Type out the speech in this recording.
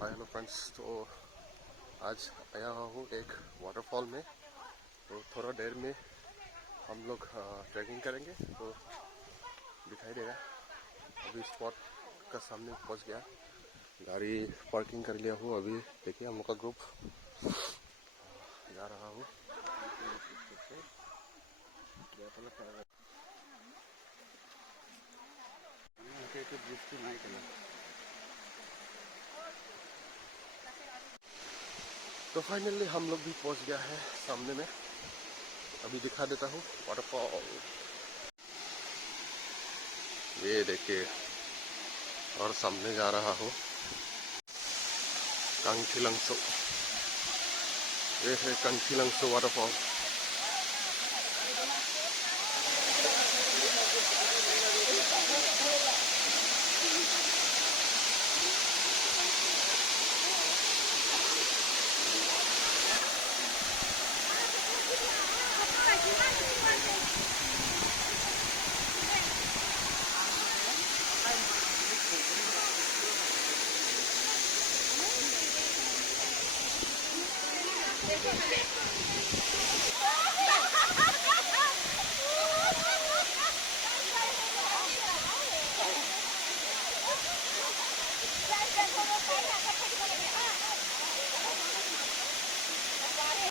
Hi hello friends. तो आज आया हूँ एक वाटरफॉल में। तो थोड़ा देर में हम लोग ट्रैकिंग करेंगे तो दिखाई देगा। अभी स्पॉट का सामने पहुँच गया, गाड़ी पार्किंग कर लिया हूँ। अभी देखिए हम लोग का ग्रुप जा रहा हूँ। तो फाइनली हम लोग भी पहुँच गया है सामने में। अभी दिखा देता हूँ वाटरफॉल। ये देखिए, और सामने जा रहा हूँ कांगखिलंगसो। ये है कांगखिलंगसो वाटरफॉल।